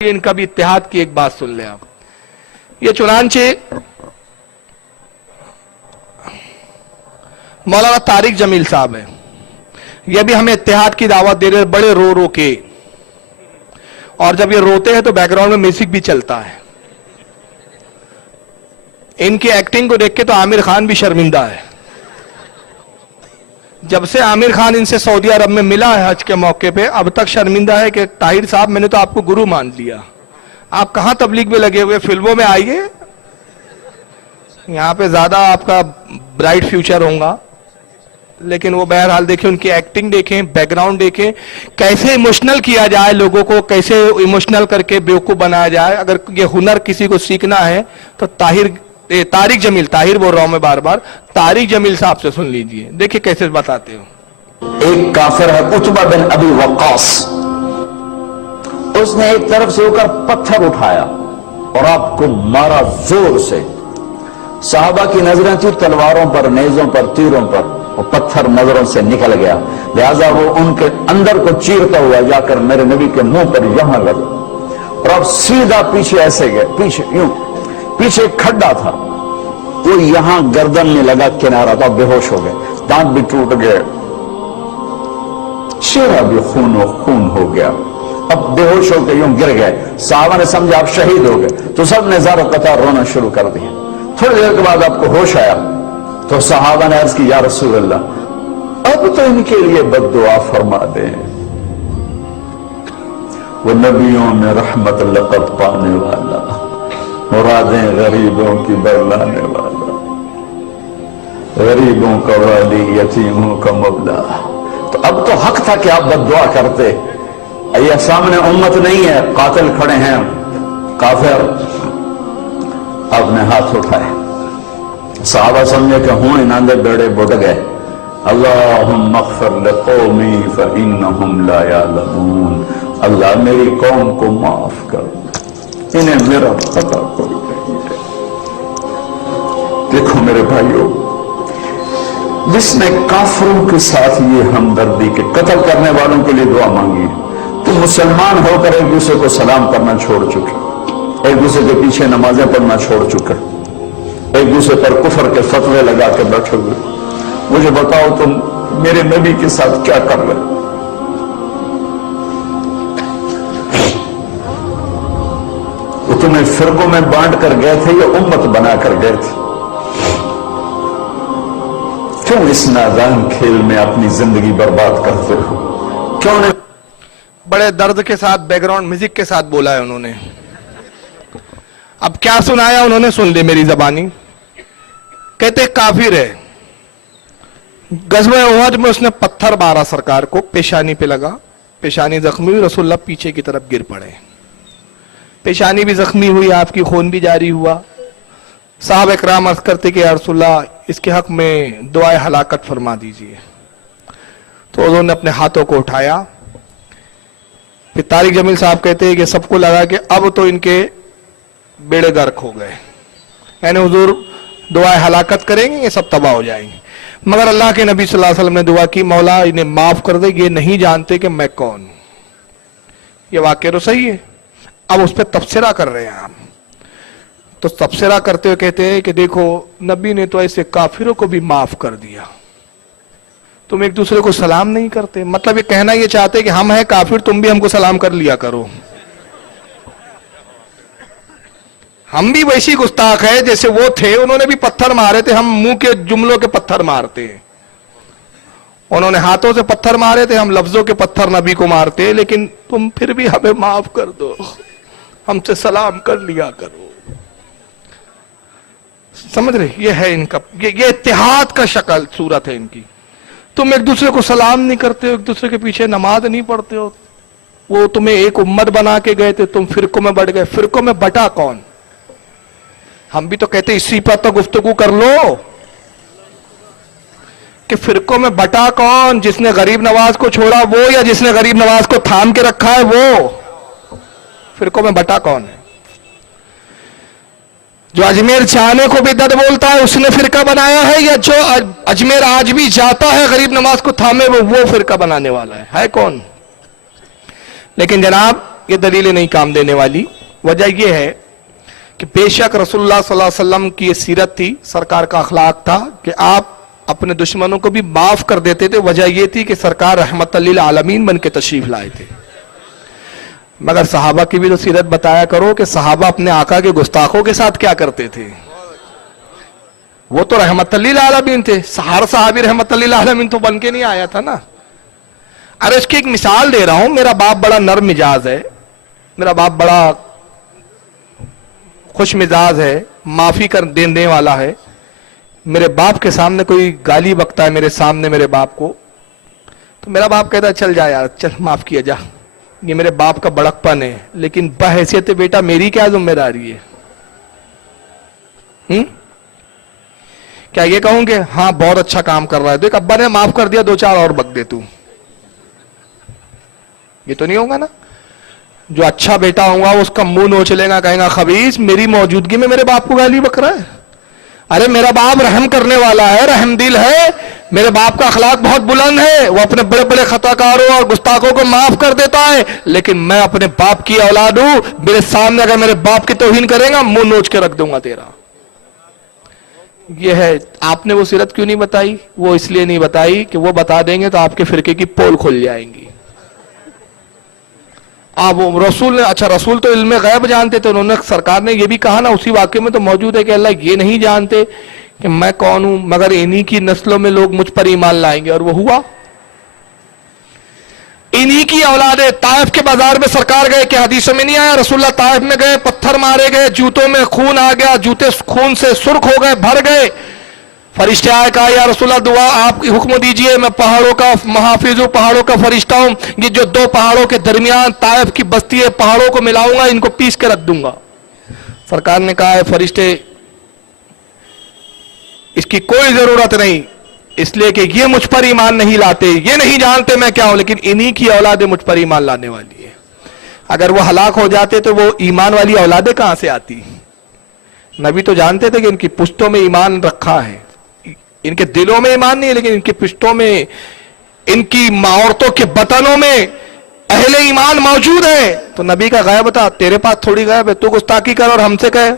इनका भी इत्तेहाद की एक बात सुन लें आप। ये चुनांचे मौलाना तारिक जमील साहब है, ये भी हमें इत्तेहाद की दावत दे रहे, बड़े रो रो के, और जब ये रोते हैं तो बैकग्राउंड में म्यूजिक भी चलता है। इनकी एक्टिंग को देख के तो आमिर खान भी शर्मिंदा है। जब से आमिर खान इनसे सऊदी अरब में मिला है हज के मौके पे, अब तक शर्मिंदा है कि ताहिर साहब मैंने तो आपको गुरु मान लिया, आप कहां तबलीग में लगे हुए, फिल्मों में आइए, यहां पे ज्यादा आपका ब्राइट फ्यूचर होगा। लेकिन वो बहरहाल देखें, उनकी एक्टिंग देखें, बैकग्राउंड देखें, कैसे इमोशनल किया जाए लोगों को, कैसे इमोशनल करके बेवकूफ बनाया जाए। अगर ये हुनर किसी को सीखना है तो तारिक जमील, ताहिर बोल रहा हूं मैं बार बार, तारिक जमील साहब से सुन लीजिए, देखिए कैसे बताते हो। एक काफिर है उतबा बिन अबी वक्कास, उसने एक तरफ से होकर पत्थर उठाया और आपको मारा जोर से। साहबा की नजरें थी तलवारों पर, नेजों पर, तीरों पर, और पत्थर नजरों से निकल गया, लिहाजा वो उनके अंदर को चीरता हुआ जाकर मेरे नबी के मुंह पर यहां लगा, और अब सीधा पीछे ऐसे गए, पीछे यूं, पीछे खड्डा था, वो यहां गर्दन में लगा किनारा था, बेहोश हो गए, दांत भी टूट गए, चेहरा भी खून हो गया, अब बेहोश होकर यूं गिर गए। साहबा ने समझा आप शहीद हो गए, तो सब ने ज़ारो कतार रोना शुरू कर दिया। थोड़ी देर के बाद आपको होश आया तो सहाबा ने अर्ज की, या रसूल अल्लाह, अब तो इनके लिए बद्दुआ फरमा दें, वो नबियों में रहमत लक़ब पाने वाला, मुरादें गरीबों की बरलाने वाला, गरीबों का वाली, यतीमों का मौला। तो अब तो हक था कि आप बद्दुआ करते। ये सामने उम्मत नहीं है, कातिल खड़े हैं, काफिर। आपने हाथ उठाए, साहबा समझे कि हूं इनांदे बेड़े बुड़ गए। अल्लाहुम्मा अग़फ़िर लिक़ौमी फ़इन्नहुम ला यअलमून, अल्लाह मेरी कौम को माफ कर, इन्हें मेरा पता कोई नहीं है। देखो मेरे भाइयों, जिसने काफिरों के साथ ये हमदर्दी के कत्ल करने वालों के लिए दुआ मांगी, तो मुसलमान होकर एक दूसरे को सलाम करना छोड़ चुके, एक दूसरे के पीछे नमाजें पढ़ना छोड़ चुके, एक दूसरे पर कुफर के फतवे लगा के बैठे हुए। मुझे बताओ तुम मेरे नबी के साथ क्या कर रहे? वो तुम्हें फिरकों में बांट कर गए थे या उम्मत बना कर गए थे? क्यों इस नादान खेल में अपनी जिंदगी बर्बाद करते हो? क्यों नहीं? बड़े दर्द के साथ बैकग्राउंड म्यूजिक के साथ बोला है उन्होंने। अब क्या सुनाया उन्होंने, सुन ली मेरी जबानी। कहते काफिर है, गज़वे उहद में उसने पत्थर मारा सरकार को, पेशानी पे लगा, पेशानी जख्मी हुई, रसूलुल्लाह पीछे की तरफ गिर पड़े, पेशानी भी जख्मी हुई, आपकी खून भी जारी हुआ। साहब इकराम अर्ज करते कि या रसूलुल्लाह, इसके हक में दुआए हलाकत फरमा दीजिए। तो उन्होंने अपने हाथों को उठाया। फिर तारिक जमील साहब कहते हैं कि सबको लगा कि अब तो इनके बेड़े गर्क हो गए, यानी हुजूर दुआए हलाकत करेंगे, ये सब तबाह हो जाएंगे। मगर अल्लाह के नबी सल्लल्लाहु अलैहि वसल्लम ने दुआ की, मौला इन्हें माफ कर दे, ये नहीं जानते कि मैं कौन हूं। ये वाक़या तो सही है। अब उस पर तबसरा कर रहे हैं हम, तो तबसरा करते हुए कहते हैं कि देखो नबी ने तो ऐसे काफिरों को भी माफ कर दिया, तुम एक दूसरे को सलाम नहीं करते। मतलब ये कहना ये चाहते कि हम हैं काफिर, तुम भी हमको सलाम कर लिया करो। हम भी वैसी गुस्ताख है जैसे वो थे, उन्होंने भी पत्थर मारे थे, हम मुंह के जुमलों के पत्थर मारते हैं। उन्होंने हाथों से पत्थर मारे थे, हम लफ्जों के पत्थर नबी को मारते हैं। लेकिन तुम फिर भी हमें माफ कर दो, हमसे सलाम कर लिया करो। समझ रहे, ये है इनका, ये इत्तेहाद का शक्ल सूरत है इनकी। तुम एक दूसरे को सलाम नहीं करते हो, एक दूसरे के पीछे नमाज नहीं पढ़ते हो। वो तुम्हें एक उम्मत बना के गए थे, तुम फिरकों में बढ़ गए। फिरकों में बटा कौन? हम भी तो कहते इसी पर तो गुफ्तगू कर लो कि फिरकों में बटा कौन? जिसने गरीब नवाज को छोड़ा वो, या जिसने गरीब नवाज को थाम के रखा है वो? फिरकों में बटा कौन है? जो अजमेर जाने को भी दर्द बोलता है उसने फिरका बनाया है, या जो अजमेर आज भी जाता है गरीब नवाज को थामे वो फिरका बनाने वाला है कौन? लेकिन जनाब یہ دلیلیں نہیں کام دینے والی. وجہ یہ ہے کہ بے شک رسول اللہ صلی اللہ علیہ وسلم کی یہ سیرت تھی, سرکار کا اخلاق تھا کہ آپ اپنے دشمنوں کو بھی معاف کر دیتے تھے. وجہ یہ تھی کہ سرکار رحمت للعالمین بن کے تشریف لائے تھے. مگر صحابہ کی بھی تو سیرت بتایا کرو کہ صحابہ اپنے آقا کے گستاخوں کے ساتھ کیا کرتے تھے. وہ تو رحمت للعالمین تھے, ہر صحابی رحمت للعالمین تو بن کے نہیں آیا تھا نا. ارے اس کی ایک مثال دے رہا ہوں. میرا باپ بڑا نرم مزاج ہے, میرا باپ بڑا خوش مزاج ہے, معافی کر دینے والا ہے. میرے باپ کے سامنے کوئی گالی بکتا ہے میرے سامنے میرے باپ کو, تو میرا باپ کہتا ہے چل جا یار, چل معاف کیا جا. یہ میرے باپ کا بڑکپن ہے, لیکن بحیثیت بیٹا میری کیا ذمہ داری ہے؟ کیا یہ کہوں کہ ہاں بہت اچھا کام کر رہا ہے, دیکھ ابا نے معاف کر دیا, 2-4 اور بک دے تو. یہ تو نہیں ہوگا نا. جو اچھا بیٹا ہوگا اس کا منہ نوچ لے گا, کہے گا خبیث میری موجودگی میں میرے باپ کو گالی بک رہا ہے. ارے میرا باپ رحم کرنے والا ہے, رحم دل ہے, میرے باپ کا اخلاق بہت بلند ہے, وہ اپنے بڑے بڑے خطا کاروں اور گستاخوں کو معاف کر دیتا ہے. لیکن میں اپنے باپ کی اولاد ہوں, میرے سامنے اگر میرے باپ کی توہین کرے گا منہ نوچ کے رکھ دوں گا تیرا. یہ ہے. آپ نے وہ سیرت کیوں نہیں بتائی؟ وہ اس لیے نہیں بتائی کہ وہ بتا دیں گے تو آپ کے فرقے کی پول کھل جائیں گی. رسول نے, اچھا رسول تو علم غیب جانتے تھے, انہوں نے, سرکار نے یہ بھی کہا نا اسی واقعے میں تو موجود ہے کہ اللہ یہ نہیں جانتے کہ میں کون ہوں, مگر انہی کی نسلوں میں لوگ مجھ پر ایمان لائیں گے. اور وہ ہوا. انہی کی اولاد. طائف کے بازار میں سرکار گئے, کہ حدیثوں میں نہیں آیا رسول اللہ طائف میں گئے, پتھر مارے گئے, جوتوں میں خون آ گیا, جوتے خون سے سرخ ہو گئے, بھر گئے. فرشتے آئے, کہا یا رسول اللہ دعا آپ حکم دیجئے, میں پہاڑوں کا محافظ ہوں, پہاڑوں کا فرشتہ ہوں, یہ جو 2 پہاڑوں کے درمیان طائف کی بستی ہے, پہاڑوں کو ملاؤں گا, ان کو پیس کے رکھ دوں گا. سرکار نے کہا ہے فرشتے اس کی کوئی ضرورت نہیں, اس لیے کہ یہ مجھ پر ایمان نہیں لاتے, یہ نہیں جانتے میں کیا ہوں, لیکن انہی کی اولادیں مجھ پر ایمان لانے والی ہے. اگر وہ ہلاک ہو جاتے تو وہ ایمان والی اولادیں کہاں سے آتی؟ نبی تو جانتے تھے کہ ان کی پشتوں میں ایمان رکھا ہے, ان کے دلوں میں ایمان نہیں ہے, لیکن ان کی پشتوں میں, ان کی عورتوں کے بطنوں میں اہل ایمان موجود ہے. تو نبی کا غیب تھا, تیرے پاس تھوڑی غیب ہے, تو گستاخی کر اور ہم سے کہے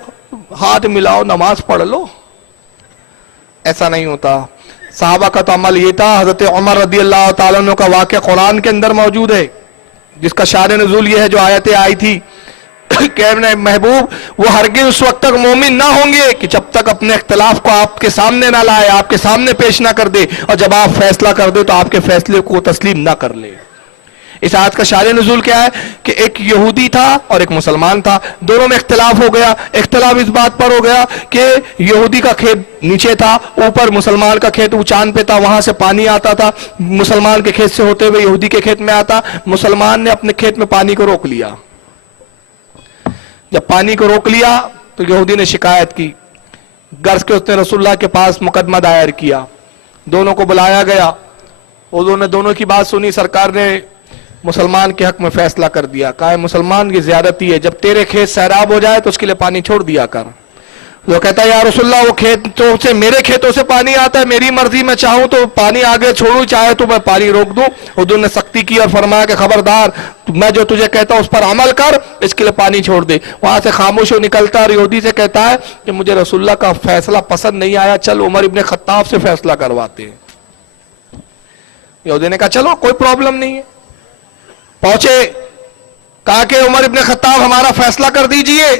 ہاتھ ملاؤ نماز پڑھ لو. ایسا نہیں ہوتا. صحابہ کا تو عمل یہ تھا. حضرت عمر رضی اللہ تعالیٰ عنہ کا واقعہ قرآن کے اندر موجود ہے, جس کا شان نزول یہ ہے, جو آیتیں آئی تھی کہ محبوب وہ ہرگز اس وقت تک مومن نہ ہوں گے کہ جب تک اپنے اختلاف کو آپ کے سامنے نہ لائے, آپ کے سامنے پیش نہ کر دے, اور جب آپ فیصلہ کر دے تو آپ کے فیصلے کو تسلیم نہ کر لے. اس آیت کا شان نزول کیا ہے کہ ایک یہودی تھا اور ایک مسلمان تھا, دونوں میں اختلاف ہو گیا. اختلاف اس بات پر ہو گیا کہ یہودی کا کھیت نیچے تھا, اوپر مسلمان کا کھیت اونچان پہ تھا, وہاں سے پانی آتا تھا, مسلمان کے کھیت سے ہوتے ہوئے یہودی کے کھیت میں آتا. مسلمان نے اپنے کھیت میں پانی کو روک لیا. جب پانی کو روک لیا تو یہودی نے شکایت کی, غرض کے اس نے رسول اللہ کے پاس مقدمہ دائر کیا. دونوں کو بلایا گیا, انہوں نے دونوں کی بات سنی. سرکار نے مسلمان کے حق میں فیصلہ کر دیا, کہا مسلمان کی زیادتی ہے, جب تیرے کھیت سیراب ہو جائے تو اس کے لیے پانی چھوڑ دیا کر. وہ کہتا ہے یا رسول اللہ وہ کھیتوں سے, میرے کھیتوں سے پانی آتا ہے, میری مرضی, میں چاہوں تو پانی آگے چھوڑوں, چاہے تو میں پانی روک دوں. حضور نے سختی کی اور فرمایا کہ خبردار, میں جو تجھے کہتا ہوں اس پر عمل کر, اس کے لیے پانی چھوڑ دے. وہاں سے خاموش ہو نکلتا اور یہودی سے کہتا ہے کہ مجھے رسول اللہ کا فیصلہ پسند نہیں آیا, چل عمر ابن خطاب سے فیصلہ کرواتے ہیں. یہودی نے کہا چلو کوئی پرابلم نہیں ہے. پہنچے, کہا کہ عمر ابن خطاب ہمارا فیصلہ کر دیجئے.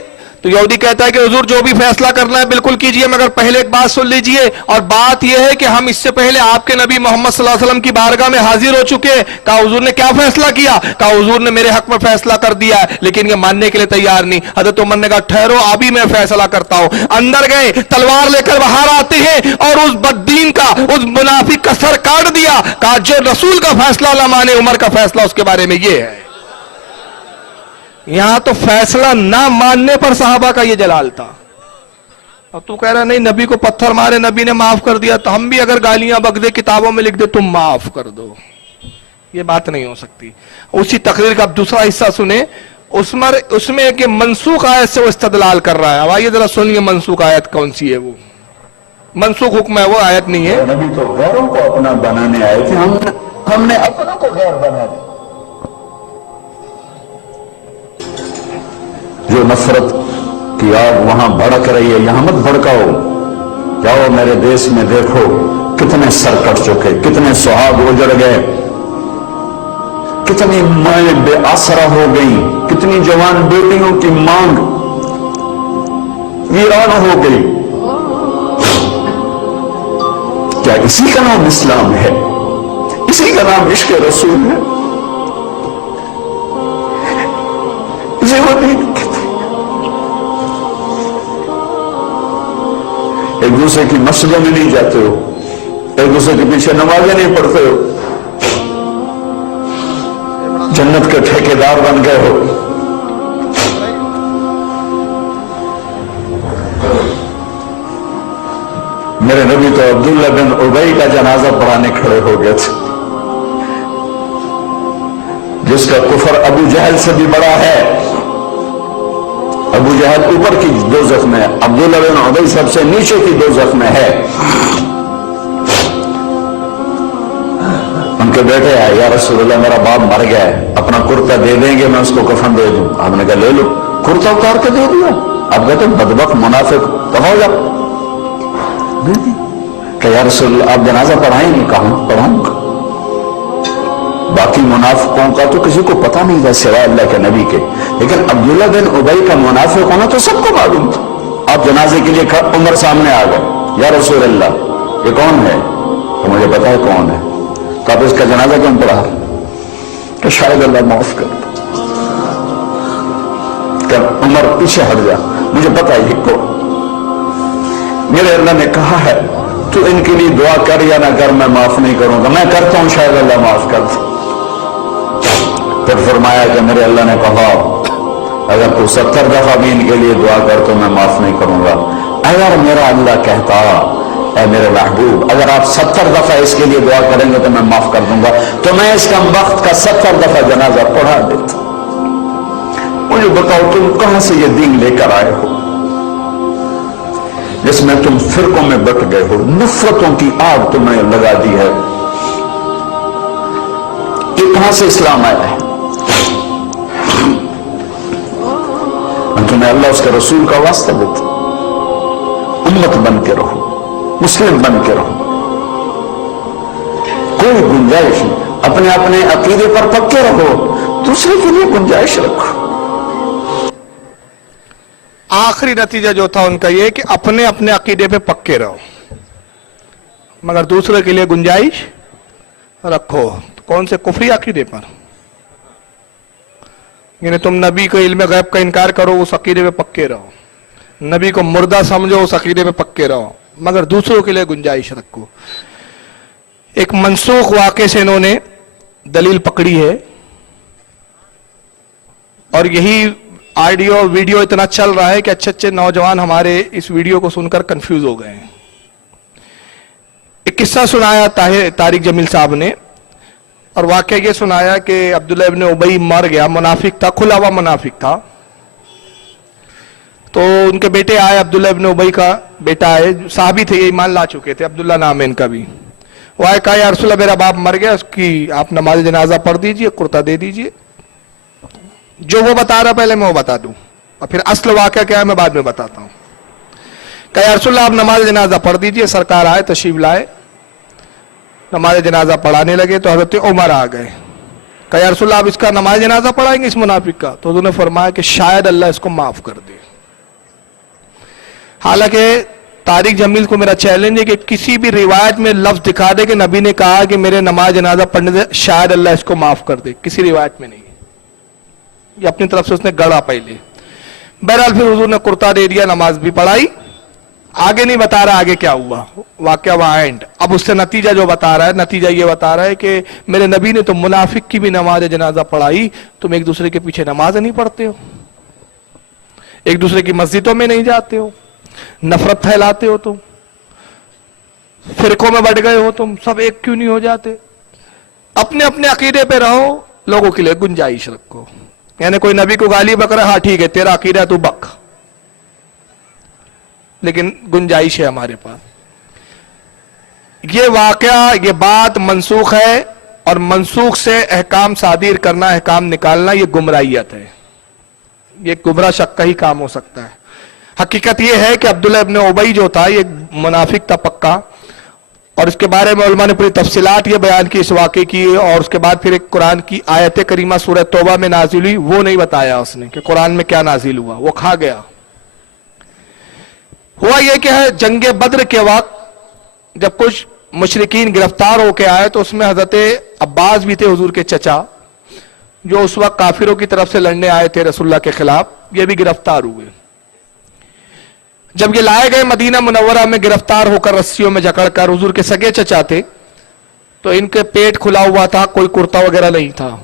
تو یہودی کہتا ہے کہ حضور جو بھی فیصلہ کرنا ہے بالکل کیجئے, مگر پہلے ایک بات سن لیجئے, اور بات یہ ہے کہ ہم اس سے پہلے آپ کے نبی محمد صلی اللہ علیہ وسلم کی بارگاہ میں حاضر ہو چکے ہیں. کہا حضور نے کیا فیصلہ کیا؟ کہا حضور نے میرے حق میں فیصلہ کر دیا ہے, لیکن یہ ماننے کے لیے تیار نہیں. حضرت عمر نے کہا ٹھہرو, ابھی میں فیصلہ کرتا ہوں. اندر گئے, تلوار لے کر باہر آتے ہیں اور اس بددین کا, اس منافق کا سر کاٹ دیا. کہا جو رسول کا فیصلہ نہ مانے, عمر کا فیصلہ اس کے بارے میں یہ ہے. یہاں تو فیصلہ نہ ماننے پر صحابہ کا یہ جلال تھا. اور تو کہہ رہا نہیں نبی کو پتھر مارے, نبی نے معاف کر دیا, تو ہم بھی اگر گالیاں بک دے, کتابوں میں لکھ دے تم معاف کر دو, یہ بات نہیں ہو سکتی. اسی تقریر کا اب دوسرا حصہ سنیں, اس میں کہ منسوخ آیت سے وہ استدلال کر رہا ہے. اب آئیے ذرا سنیے منسوخ آیت کون سی ہے. وہ منسوخ حکم ہے, وہ آیت نہیں ہے. نبی تو غیروں کو اپنا بنانے آئے تھے, ہم نے اپنا کو غیر بنا دیا. जो नफरत की आग वहां भड़क रही है, यहां मत भड़काओ। जाओ मेरे देश में देखो कितने सर कट चुके, कितने सुहाग उजड़ गए, कितनी माएं बेआसरा हो गई, कितनी जवान बेटियों की मांग वीरान हो गई। क्या इसी का नाम इस्लाम है? इसी का नाम इश्क रसूल है? इसे वो नहीं कहते। एक दूसरे की मस्जिदों में नहीं जाते हो, एक दूसरे के पीछे नमाजें नहीं पढ़ते हो, जन्नत के ठेकेदार बन गए हो। मेरे नबी तो अब्दुल्ला बिन उबई का जनाजा पढ़ाने खड़े हो गए थे, जिसका कुफर अबू जहल से भी बड़ा है। अबू जहल ऊपर की दोज़ख में, अब्दुल्ला बिन उबई सबसे नीचे की दोज़ख में है। उनके बेटे आए, या रसूलल्लाह मेरा बाप मर गया है, अपना कुर्ता दे देंगे, मैं उसको कफन दे दूं। आपने कहा ले लो। कुर्ता उतार के दे दिया। अब कहते बदबख्त मुनाफिक कहो जा दे दी। क्या या रसूलल्लाह आप जनाजा पढ़ाएंगे? कहा पढ़ाऊंगा। बाकी मुनाफिकों का तो किसी को पता नहीं था सिवाय अल्लाह के नबी के, लेकिन अब्दुल्ला बिन उबई का मुनाफिक होना तो सबको मालूम था। आप जनाजे के लिए उमर सामने आ गए, या रसूलल्लाह ये कौन है? तो मुझे पता है कौन है। तो आप इसका जनाजा क्यों पढ़ा? तो शायद अल्लाह माफ कर दे। उमर पीछे हट जा, मुझे पता है को। मेरे अल्लाह ने कहा है तू इनके लिए दुआ कर या ना कर, मैं माफ नहीं करूंगा। मैं करता हूं, शायद अल्लाह माफ कर दे। फिर फरमाया कि मेरे अल्लाह ने कहा अगर तू 70 दफा भी इनके लिए दुआ कर तो मैं माफ नहीं करूंगा। अगर मेरा अल्लाह कहता ऐ मेरे महबूब अगर आप 70 दफा इसके लिए दुआ करेंगे तो मैं माफ कर दूंगा, तो मैं इसका वक्त का 70 दफा जनाजा पढ़ा देता। मुझे बताओ तुम कहां से ये दीन लेकर आए हो जिसमें तुम फिरकों में बट गए हो, नफरतों की आग तुम्हें लगा दी है। ये कहां से इस्लाम आया है? मैं तुम्हें अल्लाह उसके रसूल का वास्ता देता, उम्मत बन के रहो, मुस्लिम बन के रहो। कोई गुंजाइश नहीं, अपने अपने अकीदे पर पक्के रहो, दूसरे के लिए गुंजाइश रखो। आखिरी नतीजा जो था उनका ये कि अपने अपने अकीदे पे पक्के रहो मगर दूसरे के लिए गुंजाइश रखो। तो कौन से कुफरी अकीदे पर? यानी तुम नबी को इल्म गैब का इनकार करो, उस अकीदे पे पक्के रहो। नबी को मुर्दा समझो, उस अकीदे पे पक्के रहो, मगर दूसरों के लिए गुंजाइश रखो। एक मनसूख वाक़े से इन्होंने दलील पकड़ी है और यही ऑडियो वीडियो इतना चल रहा है कि अच्छे अच्छे नौजवान हमारे इस वीडियो को सुनकर कंफ्यूज हो गए हैं। एक किस्सा सुनाया तारिक जमील साहब ने और वाकया ये सुनाया कि अब्दुल्ला इब्न उबई मर गया, मुनाफिक था, खुला हुआ मुनाफिक था। तो उनके बेटे आए, अब्दुल्ला इब्न उबई का बेटा आए, साहबी थे, ये ईमान ला चुके थे, अब्दुल्ला नाम है इनका भी। वो आए, कहा या रसूलल्लाह मेरा बाप मर गया, उसकी आप नमाज जनाजा पढ़ दीजिए, कुर्ता दे दीजिए। जो वो बता रहा पहले मैं वो बता दूं और फिर असल वाकया क्या है मैं बाद में बताता हूं। कहा या रसूलल्लाह आप नमाज जनाजा पढ़ दीजिए। सरकार आए, तशरीफ लाए, नमाज जनाजा पढ़ाने लगे तो हजरत उमर आ गए। कहा या रसूलल्लाह आप इसका नमाज जनाजा पढ़ाएंगे इस मुनाफिक का? तो उन्होंने फरमाया कि शायद अल्लाह इसको माफ कर दे। हालांकि तारिक जमील को मेरा चैलेंज है कि किसी भी रिवायत में लफ्ज दिखा दे कि नबी ने कहा कि मेरे नमाज जनाजा पढ़ने से शायद अल्लाह इसको माफ कर दे, किसी रिवायत में नहीं। ये अपनी तरफ से उसने गढ़ा पहले। बहरहाल फिर हुजूर ने कुर्ता दे दिया, नमाज भी पढ़ाई, आगे नहीं बता रहा आगे क्या हुआ, वाकया वहां एंड। अब उससे नतीजा जो बता रहा है, नतीजा ये बता रहा है कि मेरे नबी ने तो मुनाफिक की भी नमाज जनाजा पढ़ाई, तुम एक दूसरे के पीछे नमाज नहीं पढ़ते हो, एक दूसरे की मस्जिदों में नहीं जाते हो, नफरत फैलाते हो, तुम फिरकों में बढ़ गए हो, तुम सब एक क्यों नहीं हो जाते? अपने अपने अकीदे पे रहो, लोगों के लिए गुंजाइश रखो। यानी कोई नबी को गाली बक रहा, हाँ ठीक है तेरा अकीदा तू बक, लेकिन गुंजाइश है हमारे पास। ये वाकया, ये बात मनसूख है और मनसूख से अहकाम सादिर करना, अहकाम निकालना, ये गुमराहियत है। یہ گمراہ شک کا ہی کام ہو سکتا ہے. حقیقت یہ ہے کہ عبداللہ ابن ابی جو تھا یہ منافق تھا پکا, اور اس کے بارے میں علماء نے پوری تفصیلات یہ بیان کی اس واقعے کی, اور اس کے بعد پھر ایک قرآن کی آیت کریمہ سورہ توبہ میں نازل ہوئی, وہ نہیں بتایا اس نے کہ قرآن میں کیا نازل ہوا, وہ کھا گیا. ہوا یہ کہ جنگ بدر کے وقت جب کچھ مشرکین گرفتار ہو کے آئے تو اس میں حضرت عباس بھی تھے حضور کے چچا, جو اس وقت کافروں کی طرف سے لڑنے آئے تھے رسول اللہ کے خلاف, یہ بھی گرفتار ہوئے. جب یہ لائے گئے مدینہ منورہ میں گرفتار ہو کر رسیوں میں جکڑ کر, حضور کے سگے چچا تھے تو ان کے پیٹ کھلا ہوا تھا, کوئی کرتا وغیرہ نہیں تھا,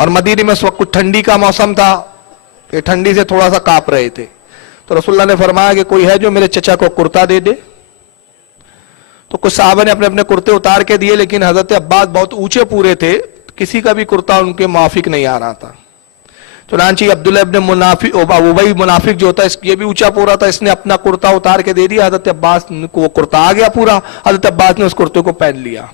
اور مدینے میں اس وقت کچھ ٹھنڈی کا موسم تھا, یہ ٹھنڈی سے تھوڑا سا کانپ رہے تھے. تو رسول اللہ نے فرمایا کہ کوئی ہے جو میرے چچا کو کرتا دے دے. تو کچھ صحابہ نے اپنے اپنے کرتے اتار کے دیے, لیکن حضرت عباس بہت اونچے پورے تھے, کسی کا بھی کرتا ان کے موافق نہیں آ رہا تھا. چنانچہ عبداللہ ابن ابی منافق جو ہوتا ہے یہ بھی اونچا پورا تھا, اس نے اپنا کرتا اتار کے دے دیا, حضرت عباس کو وہ کرتا آ گیا پورا, حضرت عباس نے اس کرتے کو پہن لیا.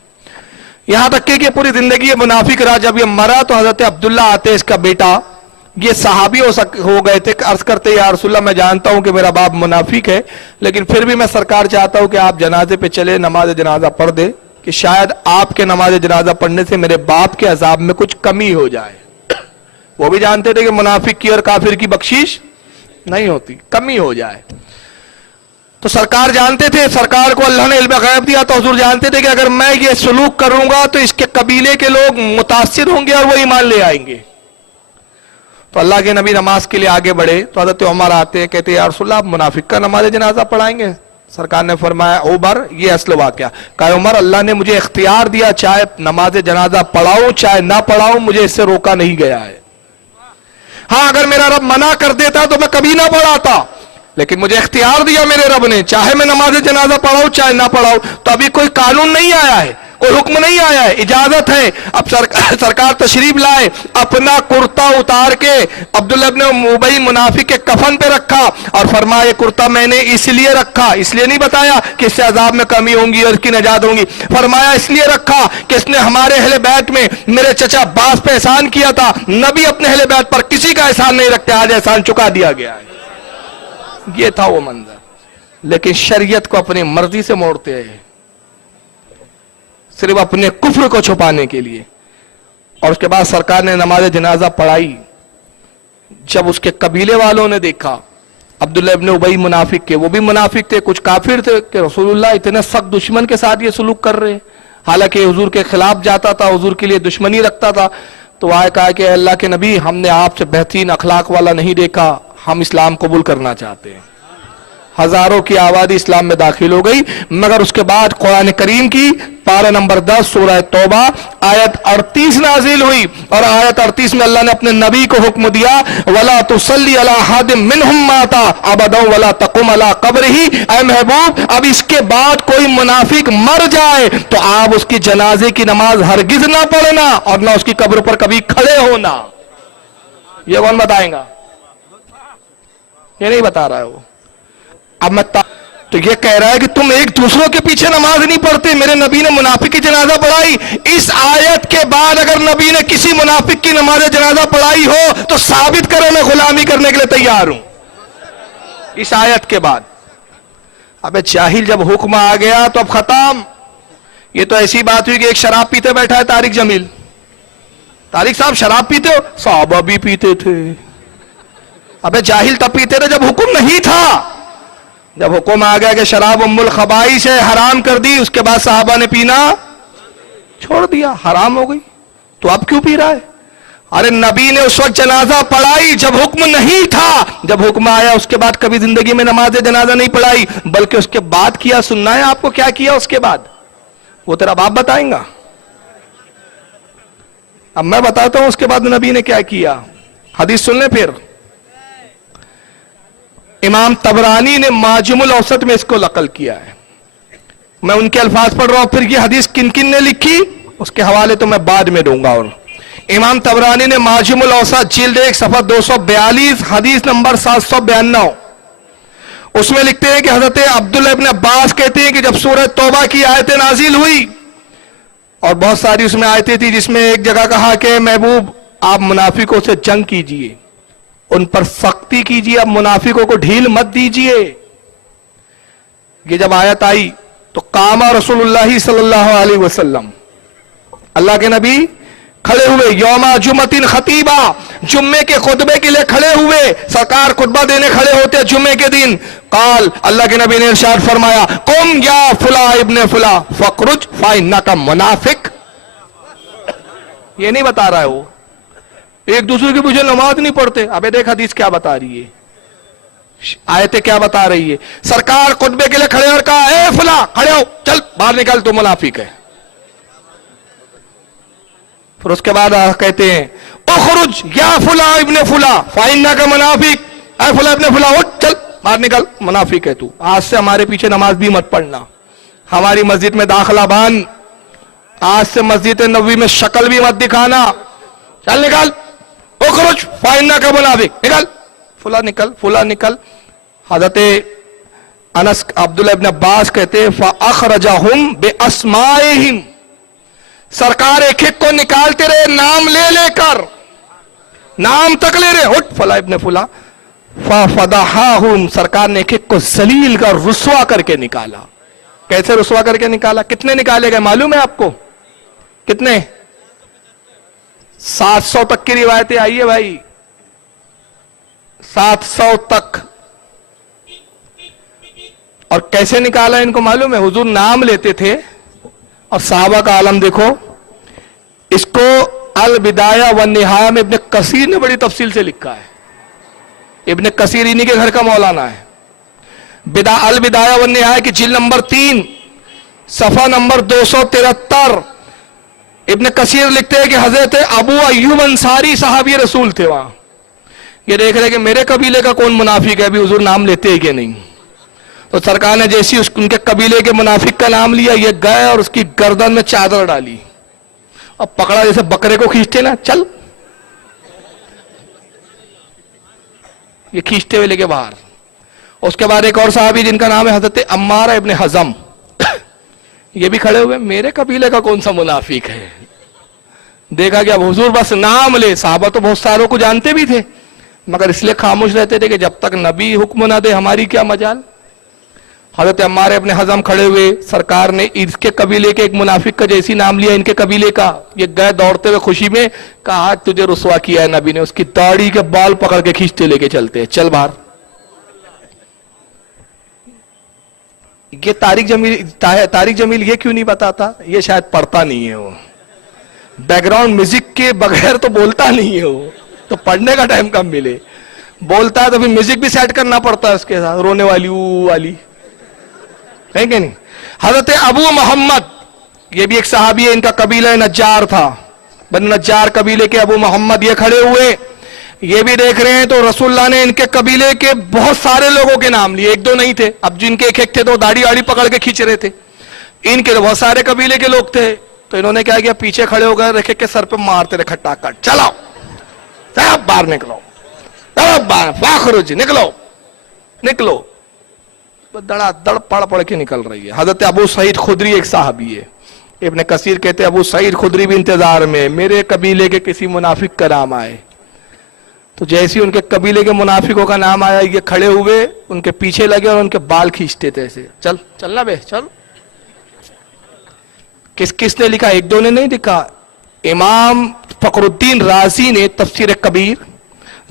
یہاں تک کہ پوری زندگی یہ منافق رہا. جب یہ مرا تو حضرت عبداللہ آتے اس کا بیٹا, یہ صحابی ہو گئے تھے, عرض کرتے یا رسول اللہ میں جانتا ہوں کہ میرا باپ منافق ہے, لیکن پھر بھی میں سرکار چاہتا ہوں کہ آپ جنازے پہ چلے, نماز جنازہ پڑھ دے, کہ شاید آپ کے نماز جنازہ پڑھنے سے میرے باپ کے عذاب میں کچھ کمی ہو جائے. وہ بھی جانتے تھے کہ منافق کی اور کافر کی بخشش نہیں ہوتی, کمی ہو جائے. تو سرکار جانتے تھے, سرکار کو اللہ نے علم غیب دیا, تو حضور جانتے تھے کہ اگر میں یہ سلوک کروں گا تو اس کے قبیلے کے لوگ متاثر ہوں گے اور وہ ایمان لے آئیں گے. تو اللہ کے نبی نماز کے لیے آگے بڑھے تو حضرت عمر آتے ہیں, کہتے ہیں یا رسول اللہ آپ منافق کا نماز جنازہ پڑھائیں گے؟ سرکار نے فرمایا عمر یہ اصل واقعہ, کہا عمر اللہ نے مجھے اختیار دیا, چاہے نماز جنازہ پڑھاؤں چاہے نہ پڑھاؤں, مجھے اس سے روکا نہیں گیا ہے. ہاں اگر میرا رب منع کر دیتا تو میں کبھی نہ پڑھاتا, لیکن مجھے اختیار دیا میرے رب نے, چاہے میں نماز جنازہ پڑھاؤں چاہے نہ پڑھاؤں. تو ابھی کوئی قانون نہیں آیا ہے, کوئی حکم نہیں آیا ہے, اجازت ہے. اب سرکار تشریف لائے, اپنا کرتا اتار کے عبداللہ ابن ابی منافق کے کفن پہ رکھا اور فرمایا یہ کرتا میں نے اس لیے رکھا, اس لیے نہیں بتایا کہ اس سے عذاب میں کمی ہوں گی اور اس کی نجات ہوں گی, فرمایا اس لیے رکھا کہ اس نے ہمارے اہل بیت میں میرے چچا عباس پہ احسان کیا تھا, نبی اپنے اہل بیت پر کسی کا احسان نہیں رکھتے, آج احسان چکا دیا گیا ہے. یہ تھا وہ منظر. لیکن شریعت کو اپنی مرضی سے موڑتے ہیں, صرف اپنے کفر کو چھپانے کے لیے. اور اس کے بعد سرکار نے نماز جنازہ پڑھائی. جب اس کے قبیلے والوں نے دیکھا عبداللہ ابن ابی منافق کے, وہ بھی منافق تھے, کچھ کافر تھے, کہ رسول اللہ اتنے سخت دشمن کے ساتھ یہ سلوک کر رہے, حالانکہ حضور کے خلاف جاتا تھا, حضور کے لیے دشمنی رکھتا تھا. تو آئے کہا کہ اللہ کے نبی ہم نے آپ سے بہترین اخلاق والا نہیں دیکھا, ہم اسلام قبول کرنا چاہتے ہیں. ہزاروں کی آبادی اسلام میں داخل ہو گئی. مگر اس کے بعد قرآن کریم کی پارہ نمبر 10 سورہ توبہ آیت 38 نازل ہوئی, اور آیت 38 میں اللہ نے اپنے نبی کو حکم دیا وَلَا تُصَلِّ عَلَىٰ أَحَدٍ مِّنْهُمْ مَاتَ أَبَدًا وَلَا تَقُمْ عَلَىٰ قَبْرِهِ. اے محبوب اب اس کے بعد کوئی منافق مر جائے تو آپ اس کی جنازے کی نماز ہرگز نہ پڑھنا اور نہ اس کی قبر پر کبھی کھڑے ہونا. یہ کون بتائیں گا؟ یہ نہیں بتا رہا ہے وہ. اب میں تو یہ کہہ رہا ہے کہ تم ایک دوسروں کے پیچھے نماز نہیں پڑھتے, میرے نبی نے منافق کی جنازہ پڑھائی. اس آیت کے بعد اگر نبی نے کسی منافق کی نماز جنازہ پڑھائی ہو تو ثابت کرو میں غلامی کرنے کے لیے تیار ہوں. اس آیت کے بعد اب جاہل جب حکم آ گیا تو اب ختم. یہ تو ایسی بات ہوئی کہ ایک شراب پیتے بیٹھا ہے طارق جمیل. طارق صاحب شراب پیتے ہو؟ صحابہ بھی پیتے تھے. ابے جاہل تب پیتے تھے جب حکم نہیں تھا. جب حکم آ گیا کہ شراب ام الخبائث ہے, حرام کر دی, اس کے بعد صحابہ نے پینا چھوڑ دیا, حرام ہو گئی. تو اب کیوں پی رہا ہے؟ ارے نبی نے اس وقت جنازہ پڑھائی جب حکم نہیں تھا, جب حکم آیا اس کے بعد کبھی زندگی میں نماز جنازہ نہیں پڑھائی, بلکہ اس کے بعد کیا. سننا ہے آپ کو کیا کیا اس کے بعد؟ وہ تیرا باپ بتائیں گا. اب میں بتاتا ہوں اس کے بعد نبی نے کیا کیا. حدیث سن لیں پھر. امام طبرانی نے معجم الاوسط میں اس کو نقل کیا ہے. میں ان کے الفاظ پڑھ رہا ہوں, پھر یہ حدیث کن کن نے لکھی اس کے حوالے تو میں بعد میں دوں گا. اور امام طبرانی نے معجم الاوسط جلد 1 صفحہ 242 حدیث نمبر 792 اس میں لکھتے ہیں کہ حضرت عبداللہ ابن عباس کہتے ہیں کہ جب سورہ توبہ کی آیتیں نازل ہوئی اور بہت ساری اس میں آیتیں تھی جس میں ایک جگہ کہا کہ محبوب آپ منافقوں سے جنگ کیجئے, उन पर सख्ती कीजिए, अब मुनाफिकों को ढील मत दीजिए। ये जब आयत आई तो कामा रसूलुल्लाह सल्लल्लाहु अलैहि वसल्लम, अल्लाह के नबी खड़े हुए, यौमा जुमतिन खतीबा, जुम्मे के खुतबे के लिए खड़े हुए। सरकार खुतबा देने खड़े होते जुम्मे के दिन। काल, अल्लाह के नबी ने इरशाद फरमाया, कुम या फुला इब्ने फुला फखरुज फाइन्नका मुनाफिक। ये नहीं बता रहा है वो, एक दूसरे के पीछे नमाज नहीं पढ़ते। अबे देख हदीस क्या बता रही है, आयतें क्या बता रही है। सरकार खुतबे के लिए खड़े और कहा, ए फुला खड़े हो, चल बाहर निकल, तू मुनाफिक है। फिर उसके बाद कहते हैं, उखरुज या फुला इब्ने फुला फाइन्नका मुनाफिक, ए फुला इब्ने फुला उठ, चल बाहर निकल, मुनाफिक है तू। आज से हमारे पीछे नमाज भी मत पढ़ना, हमारी मस्जिद में दाखिला बांध, आज से मस्जिद नबवी में शक्ल भी मत दिखाना, चल निकल, उखरुज फाइन्नका मुनाफिक, निकल फुला निकल, फुला निकल। हजरत अनस अब्दुल्लाह इब्न अब्बास कहते हैं, फअखरजहुम बिअस्माइहिम, सरकार एक एक को निकालते रहे, नाम ले लेकर, नाम तक ले रहे, उठ फला इब्ने फुला। फफदहाहुम, सरकार ने एक एक को जलील कर रुस्वा करके निकाला। कैसे रुस्वा करके निकाला? कितने निकाले गए मालूम है आपको? कितने? 700 तक की रिवायतें आई है भाई, 700 तक। और कैसे निकाला इनको मालूम है? हुजूर नाम लेते थे और साहबा का आलम देखो। इसको अल बिदाया व निहाया में इब्ने कसीर ने बड़ी तफसील से लिखा है। इब्ने कसीर इन्हीं के घर का मौलाना है। अल बिदाया व निहाया की जिल्द नंबर 3 सफा नंबर 273 इब्ने कसीर लिखते हैं कि हजरत अबू अय्यूब अंसारी साहबी रसूल थे वहां। ये देख रहे कि मेरे कबीले का कौन मुनाफिक है, अभी हुजूर नाम लेते हैं कि नहीं। तो सरकार ने जैसी उनके कबीले के मुनाफिक का नाम लिया, ये गए और उसकी गर्दन में चादर डाली और पकड़ा, जैसे बकरे को खींचते ना, चल, ये खींचते हुए लेके बाहर। उसके बाद एक और साहबी जिनका नाम है हजरत अम्मार इब्ने हजम, ये भी खड़े हुए, मेरे कबीले का कौन सा मुनाफिक है। देखा कि अब हुजूर बस नाम ले, साहबा तो बहुत सारों को जानते भी थे मगर इसलिए खामोश रहते थे कि जब तक नबी हुक्म ना दे हमारी क्या मजाल। हजरत अम्मार इब्ने हजम खड़े हुए, सरकार ने इसके कबीले के एक मुनाफिक का जैसी नाम लिया इनके कबीले का, ये गए दौड़ते हुए खुशी में, कहा आज तुझे रुसवा किया है नबी ने। उसकी दाढ़ी के बाल पकड़ के खींचते लेके चलते, चल बाहर। ये तारिक जमील ये क्यों नहीं बताता? ये शायद पढ़ता नहीं है, वो बैकग्राउंड म्यूजिक के बगैर तो बोलता नहीं है, वो तो पढ़ने का टाइम कम मिले, बोलता है तो फिर म्यूजिक भी सेट करना पड़ता है उसके साथ, रोने वाली ऊ वाली है कि नहीं। हजरत अबू मोहम्मद, ये भी एक सहाबी है, इनका कबीला नज्जार था, बन नज्जार कबीले के अबू मोहम्मद ये खड़े हुए, ये भी देख रहे हैं। तो रसूलुल्लाह ने इनके कबीले के बहुत सारे लोगों के नाम लिए, एक दो नहीं थे। अब जिनके एक एक थे तो दाढ़ी वाड़ी पकड़ के खींच रहे थे, इनके तो बहुत सारे कबीले के लोग थे। तो इन्होंने क्या किया, पीछे खड़े हो गए, रखे के सर पे मारते रहे खट्टाखट, चलाओ सब बाहर निकलो, सब बाहर फाखरुज निकलो निकलो, दड़ पड़ के निकल रही है। हजरत अबू सईद खुदरी एक साहबी है, इब्ने कसीर कहते हैं अबू सईद खुदरी भी इंतजार में, मेरे कबीले के किसी मुनाफिक का नाम आए। तो जैसे ही उनके कबीले के मुनाफिकों का नाम आया, ये खड़े हुए उनके पीछे लगे और उनके बाल खींचते थे ऐसे, चल चलना बे चल। किसने लिखा? एक दो ने नहीं लिखा, इमाम फखरुद्दीन राजी ने तफसीर कबीर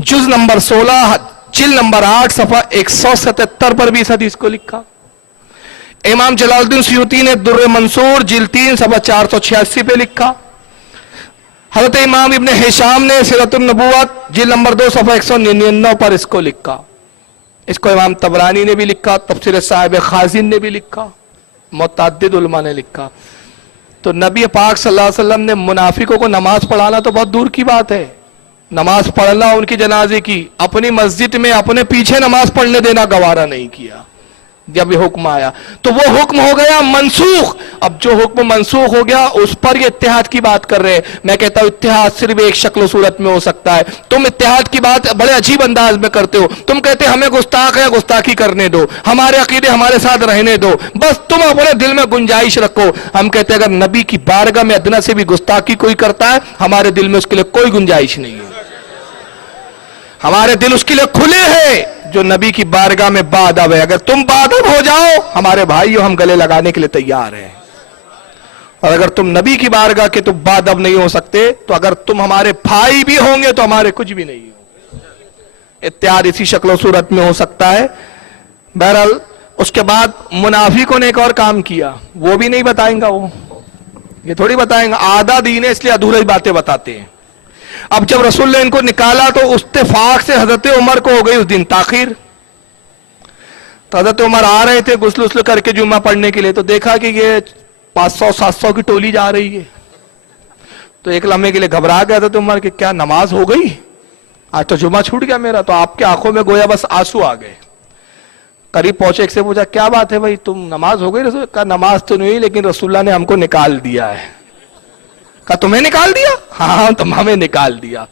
जुज नंबर 16 जिल्द नंबर 8 सफा 177 पर भी इस हदीस को लिखा। इमाम जलालुद्दीन सुयूती ने दुर्र मंसूर जिल्द 3 सफा 486 पे लिखा। हजरत इमाम इब्ने हिशाम ने सीरतुन नबुव्वत जिल्द नंबर 2 सफा 199 पर इसको लिखा। इसको इमाम तबरानी ने भी लिखा, तफसीर साहिब खाजिन ने भी लिखा, मुतअद्दिद उलमा ने लिखा। तो नबी पाक सल्लल्लाहु अलैहि वसल्लम ने मुनाफिकों को नमाज पढ़ाना तो बहुत दूर की बात है, नमाज पढ़ना उनकी जनाजे की, अपनी मस्जिद में अपने पीछे नमाज पढ़ने देना गवारा नहीं किया। जब ये हुक्म आया तो वो हुक्म हो गया मंसूख। अब जो हुक्म मंसूख हो गया उस पर ये इत्तेहाद की बात कर रहे हैं। मैं कहता हूं इत्तेहाद सिर्फ एक शक्ल सूरत में हो सकता है। तुम इत्तेहाद की बात बड़े अजीब अंदाज में करते हो, तुम कहते हमें गुस्ताख है, गुस्ताखी करने दो, हमारे अकीदे हमारे साथ रहने दो, बस तुम अपने दिल में गुंजाइश रखो। हम कहते हैं अगर नबी की बारगाह में अदना से भी गुस्ताखी कोई करता है, हमारे दिल में उसके लिए कोई गुंजाइश नहीं है। हमारे दिल उसके लिए खुले हैं जो नबी की बारगाह में बादब है। अगर तुम बादब हो जाओ हमारे भाइयों, हम गले लगाने के लिए तैयार हैं। और अगर तुम नबी की बारगाह के तुम बादब नहीं हो सकते, तो अगर तुम हमारे भाई भी होंगे तो हमारे कुछ भी नहीं हो। इत्यादि इसी शक्ल सूरत में हो सकता है। बहरहाल उसके बाद मुनाफिकों ने एक और काम किया, वो भी नहीं बताएंगा, वो ये थोड़ी बताएंगा। आधा दीन है इसलिए अधूरी बातें बताते हैं। अब जब रसूल ने इनको निकाला तो इत्तेफाक से हजरत उमर को हो गई उस दिन ताखीर। तो हजरत उमर आ रहे थे गुस्ल उस्ल करके जुम्मा पढ़ने के लिए, तो देखा कि ये 500-700 की टोली जा रही है। तो एक लम्हे के लिए घबरा गया था उमर कि क्या नमाज हो गई, आज तो जुम्मा छूट गया मेरा। तो आपके आंखों में गोया बस आंसू आ गए। करीब पहुंचे, एक से पूछा क्या बात है भाई, तुम नमाज हो गई? रसूल का नमाज तो नहीं हुई, लेकिन रसूलुल्लाह ने हमको निकाल दिया है। कहा तुम्हें निकाल दिया? हाँ तुम हमें निकाल दिया।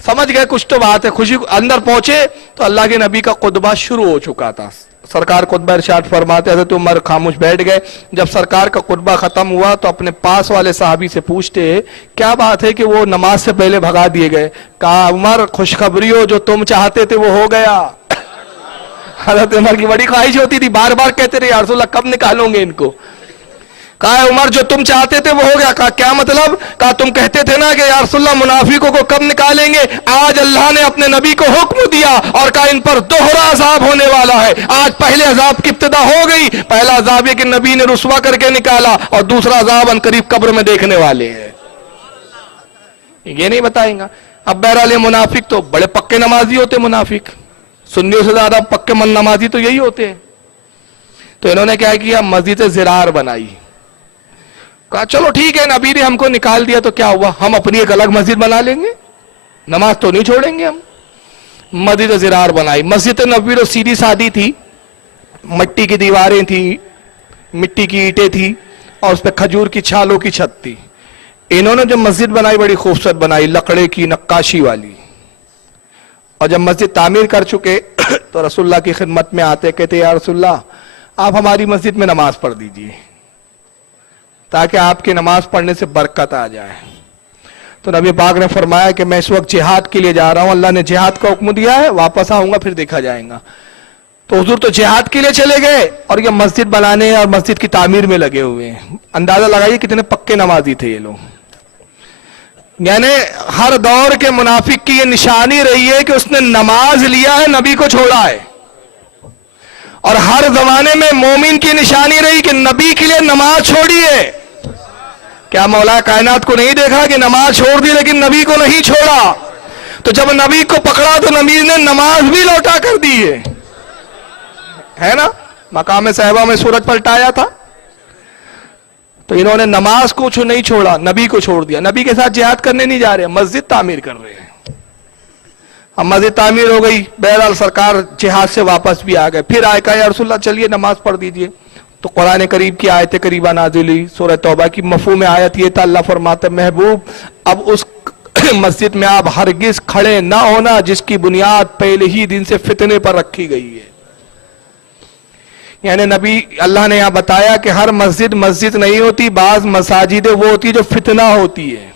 समझ गए कुछ तो बात है। खुशी अंदर पहुंचे तो अल्लाह के नबी का खुतबा शुरू हो चुका था। सरकार खुतबा इरशाद फरमाते हज़रत उमर खामोश बैठ गए। जब सरकार का खुतबा खत्म हुआ तो अपने पास वाले साहबी से पूछते क्या बात है कि वो नमाज से पहले भगा दिए गए। कहा उमर खुशखबरी हो, जो तुम चाहते थे वो हो गया। हज़रत उमर की बड़ी ख्वाहिश होती थी, बार बार कहते रहे या रसूलल्लाह कब निकालोगे इनको। कहा उमर जो तुम चाहते थे वो हो गया। कहा क्या मतलब? कहा तुम कहते थे ना कि या रसूलल्लाह मुनाफिकों को कब निकालेंगे, आज अल्लाह ने अपने नबी को हुक्म दिया और कहा इन पर दोहरा अजाब होने वाला है। आज पहले अजाब की इब्तिदा हो गई। पहला अजाब ये कि नबी ने रुसवा करके निकाला, और दूसरा अजाब अनकरीब कब्र में देखने वाले हैं। ये नहीं बताएंगा। अब बहरहाल मुनाफिक तो बड़े पक्के नमाजी होते, मुनाफिक सुन्नियों से ज्यादा पक्के मन नमाजी तो यही होते हैं। तो इन्होंने क्या किया, मस्जिद ज़िरार बनाई। कहा चलो ठीक है, नबी ने हमको निकाल दिया तो क्या हुआ, हम अपनी एक अलग मस्जिद बना लेंगे, नमाज तो नहीं छोड़ेंगे हम। मस्जिद ज़िरार बनाई। मस्जिद नबी तो सीधी सादी थी, मिट्टी की दीवारें थी, मिट्टी की ईंटें थी, और उस पर खजूर की छालों की छत थी। इन्होंने जो मस्जिद बनाई बड़ी खूबसूरत बनाई, लकड़े की नक्काशी वाली। और जब मस्जिद तामीर कर चुके तो रसूलुल्लाह की खिदमत में आते, कहते या रसूलुल्लाह आप हमारी मस्जिद में नमाज पढ़ दीजिए ताकि आपकी नमाज पढ़ने से बरकत आ जाए। तो नबी पाक ने फरमाया कि मैं इस वक्त जिहाद के लिए जा रहा हूं, अल्लाह ने जिहाद का हुक्म दिया है, वापस आऊंगा फिर देखा जाएगा। तो हुजूर तो जिहाद के लिए चले गए और ये मस्जिद बनाने और मस्जिद की तामीर में लगे हुए हैं। अंदाजा लगाइए कितने पक्के नमाजी थे ये लोग। यानी हर दौर के मुनाफिक की ये निशानी रही है कि उसने नमाज लिया है, नबी को छोड़ा है। और हर जमाने में मोमिन की निशानी रही कि नबी के लिए नमाज छोड़ी है। क्या मौला कायनात को नहीं देखा कि नमाज छोड़ दी लेकिन नबी को नहीं छोड़ा? तो जब नबी को पकड़ा तो नबी ने नमाज भी लौटा कर दी है ना। मकाम साहिबा में सूरज पलटाया था, तो इन्होंने नमाज को नहीं छोड़ा, नबी को छोड़ दिया। नबी के साथ जिहाद करने नहीं जा रहे, मस्जिद तामीर कर रहे हैं। अब मस्जिद तामीर हो गई, बहरहाल सरकार जिहाद से वापस भी आ गए। फिर आए कहा या रसूलल्लाह चलिए नमाज पढ़ दीजिए। तो कुरान करीब की आयत करीबा नाज़िल हुई, सूरह तौबा की मफ़हूम आयत ये था, अल्लाह फरमाते महबूब अब उस मस्जिद में आप हरगिज खड़े ना होना जिसकी बुनियाद पहले ही दिन से फितने पर रखी गई है। यानी नबी अल्लाह ने यहां बताया कि हर मस्जिद मस्जिद नहीं होती, बाज मसाजिदें वो होती है जो फितना होती है,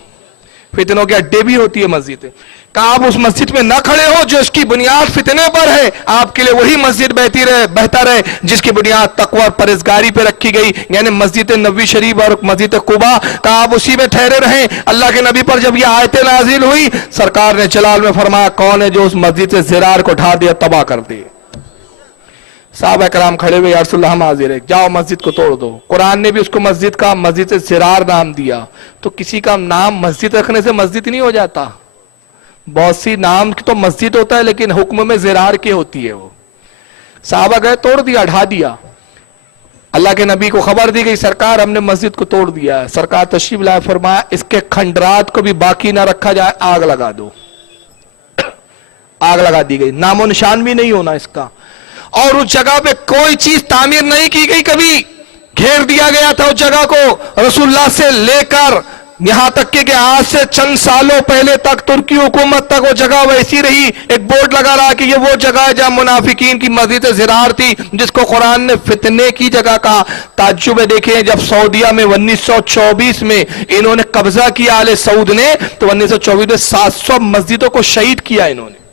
फितनों के अड्डे भी होती है मस्जिद। कहा आप उस मस्जिद में ना खड़े हो जो इसकी बुनियाद फितने पर है, आपके लिए वही मस्जिद बेहतर है जिसकी बुनियाद तकवा और परहेजगारी पे रखी गई, यानी मस्जिद नबी शरीफ और मस्जिद कुबा। कहा आप उसी में ठहरे रहें। अल्लाह के नबी पर जब ये आयतें नाजिल हुई, सरकार ने जलाल में फरमाया कौन है जो उस मस्जिद से ज़िरार को ढा दिया, तबाह कर दिया। साहबा कराम खड़े हुए, या रसूलल्लाह हम हाजिर है, जाओ मस्जिद को तोड़ दो। कुरान ने भी उसको मस्जिद का मस्जिद से ज़िरार नाम दिया। तो किसी का नाम मस्जिद रखने से मस्जिद नहीं हो जाता। बहुत सी नाम की तो मस्जिद होता है लेकिन हुक्म में ज़िरार की होती है। वो साहबा गए, तोड़ दिया, ढा दिया। अल्लाह के नबी को खबर दी गई सरकार हमने मस्जिद को तोड़ दिया है। सरकार तशरीफ लाए, फरमाया इसके खंडरात को भी बाकी ना रखा जाए, आग लगा दो। आग लगा दी गई, नामो निशान भी नहीं होना इसका। और उस जगह पे कोई चीज तामीर नहीं की गई, कभी घेर दिया गया था उस जगह को। रसूलुल्लाह से लेकर यहां तक कि आज से चंद सालों पहले तक तुर्की हुकूमत तक वो जगह वैसी रही। एक बोर्ड लगा रहा कि ये वो जगह है जहां मुनाफिकीन की मस्जिद ज़िरार थी, जिसको कुरान ने फितने की जगह कहा। ताज्जुब है, देखें जब सऊदिया में 1924 में इन्होंने कब्जा किया आले सऊद ने, तो 1924 में 700 मस्जिदों को शहीद किया इन्होंने।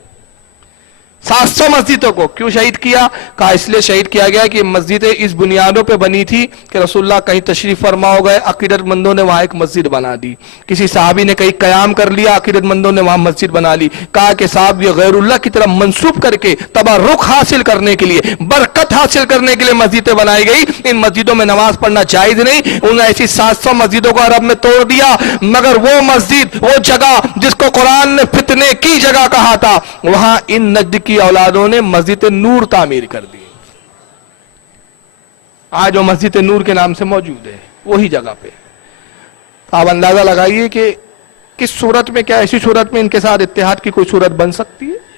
700 मस्जिदों को क्यों शहीद किया? कहा इसलिए शहीद किया गया कि मस्जिदें इस बुनियादों पे बनी थी कि रसूलुल्लाह कहीं तशरीफ फरमा हो गए, अकीदतमंदों ने वहां एक मस्जिद बना दी। किसी साहबी ने कहीं कयाम कर लिया, अकीदतमंदों ने वहां मस्जिद बना ली। कहा कि साहब ये गैरुल्लाह की तरफ मंसूब करके तबर्रुक हासिल करने के लिए, बरकत हासिल करने के लिए मस्जिदें बनाई गई। इन मस्जिदों में नमाज पढ़ना जायज नहीं। उन्होंने ऐसी 700 मस्जिदों को अरब में तोड़ दिया, मगर वो मस्जिद, वो जगह जिसको कुरान ने फितने की जगह कहा था, वहां इन नजद की औलादों ने मस्जिद नूर तामीर कर दी। आज वो मस्जिद नूर के नाम से मौजूद है वही जगह पे। आप अंदाजा लगाइए कि किस सूरत में, क्या ऐसी सूरत में इनके साथ इत्तेहाद की कोई सूरत बन सकती है?